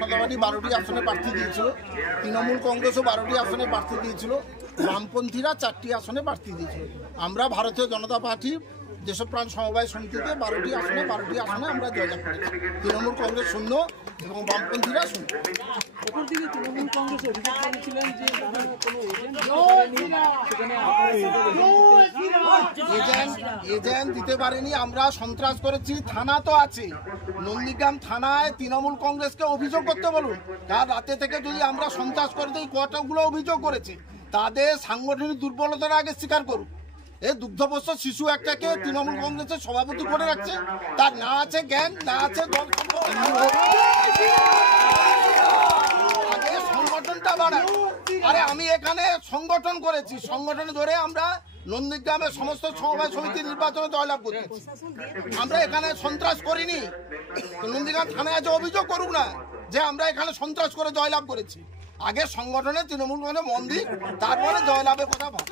জনতা party 12টি আসনে প্রার্থী দিয়েছিল, তৃণমূল কংগ্রেসও 12টি আসনে প্রার্থী দিয়েছিল, বামপন্থীরা 4টি আসনে প্রার্থী দিয়েছিল। আমরা ভারতীয় জনতা পার্টি দেশপ্রাণ সমবায় সমিতিতে 12টি আসনে আমরা জয়লাভ করেছি। তৃণমূল কংগ্রেস শূন্য এবং বামপন্থীরা শূন্য। তৃণমূল কংগ্রেস অভিযোগ করেছিলেন যে এজেন্ট দিতে পারেনি, আমরা সন্ত্রাস করেছি। থানা তো আছে, নন্দীগ্রাম থানায় তৃণমূল কংগ্রেসকে অভিযোগ করতে বলুন। তার রাতে থেকে যদি আমরা সন্ত্রাস করে দিই, কতগুলো অভিযোগ করেছে, তাদের সাংগঠনিক দুর্বলতার আগে স্বীকার করুন। এই দুগ্ধপোষ্য শিশু একটাকে তৃণমূল কংগ্রেসের সভাপতি করে রাখছে, তার না আছে জ্ঞান, না আছে দল। আগে সংগঠনটা বাড়ায়। আরে আমি এখানে সংগঠন করেছি, সংগঠন ধরে আমরা নন্দীগ্রামের সমস্ত সমবায় সমিতির নির্বাচনে জয়লাভ করতেছি। আমরা এখানে সন্ত্রাস করিনি। নন্দীগ্রাম থানায় আছে, অভিযোগ করুক না যে আমরা এখানে সন্ত্রাস করে জয়লাভ করেছি। আগে সংগঠনে তৃণমূল মন দিই, তারপরে জয়লাভের কথা ভাব।